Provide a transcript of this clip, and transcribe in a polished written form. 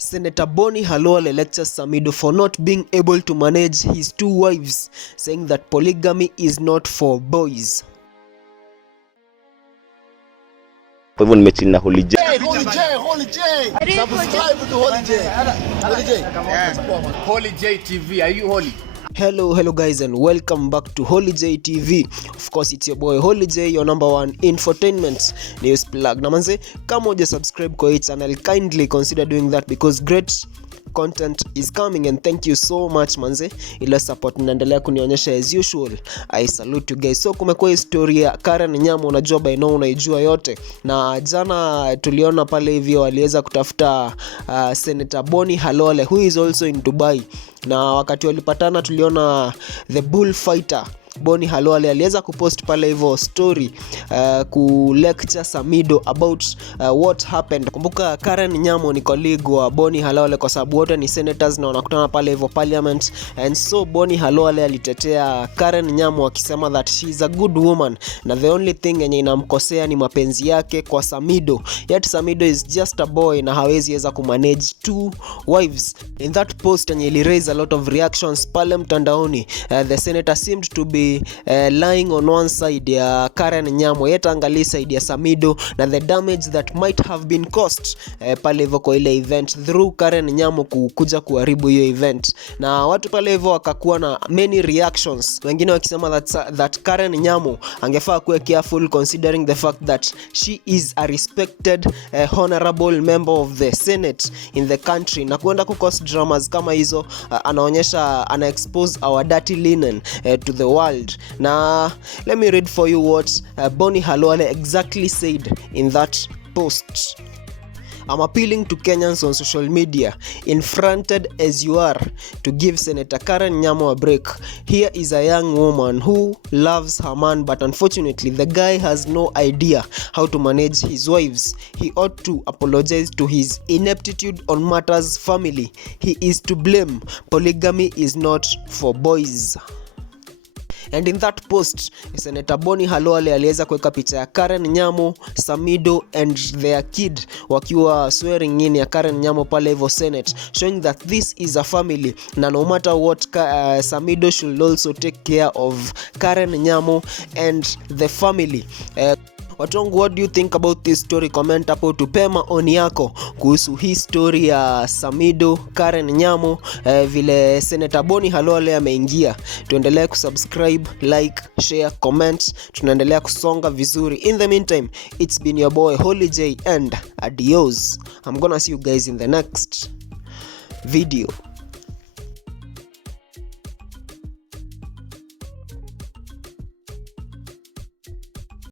Senator Bonny Khalwale lectures Samidoh for not being able to manage his two wives, saying that polygamy is not for boys. Kwa hivyo nimechini na Holy J. Subscribe to Holy J. Holy J TV. Are you holy? Hello guys, and welcome back to Holy J TV. Of course, it's your boy Holy J, your number one infotainment news plug. Na manze, kama huja subscribe kwa hii channel, kindly consider doing that because great content is coming, and thank you so much manze, ila support mnaendelea kunionyesha as usual. I salute you guys. So kumekuwa historia Karen Nyamu, unajua by now, unaijua yote, na jana tuliona pale hivyo waliweza kutafuta Senator Bonny Khalwale who is also in Dubai, na wakati walipatana tuliona the bullfighter Bonny Khalwale aliweza kupost pale hivyo story ku lecture Samidoh about what happened. Kumbuka Karen Nyamu ni colleague wa Bonny Khalwale kwa sababu wote ni senators na wanakutana pale hivyo parliament, and so Bonny Khalwale alitetea Karen Nyamu akisema that she is a good woman na the only thing yenye inamkosea ni mapenzi yake kwa Samidoh, yet Samidoh is just a boy na hawezi weza kumanage two wives. In that post yenye ili raise a lot of reactions pale mtandaoni, the senator seemed to be lying on one side ya Karen Nyamu, yet angali side ya Samidoh na the damage that might have been caused pale hivyo kwa ile event through Karen Nyamu kuja kuharibu hiyo event. Na watu pale hivyo wakakuwa na many reactions, wengine wakisema that Karen Nyamu angefaa kuwa careful considering the fact that she is a respected honorable member of the Senate in the country, na kuenda cause dramas kama hizo ana expose our dirty linen to the world. Now, let me read for you what Bonny Khalwale exactly said in that post. I'm appealing to Kenyans on social media, infronted as you are, to give Senator Karen Nyamu a break. Here is a young woman who loves her man, but unfortunately the guy has no idea how to manage his wives. He ought to apologize to his ineptitude on matters family. He is to blame. Polygamy is not for boys. And in that post, Senator Bonny Khalwale aliweza kuweka picha ya Karen Nyamu, Samidoh and their kid wakiwa swearing in ya Karen Nyamu pale hivyo Senate, showing that this is a family na no matter what Samidoh should also take care of Karen Nyamu and the family. Watu wangu, what do you think about this story? Comment hapo tupe maoni yako kuhusu hii story ya Samidoh, Karen Nyamu, vile Senator Bonny Khalwale ameingia. Tuendelee kusubscribe, like, share, comment. Tunaendelea kusonga vizuri. In the meantime, it's been your boy Holy J, and adios. I'm gonna see you guys in the next video.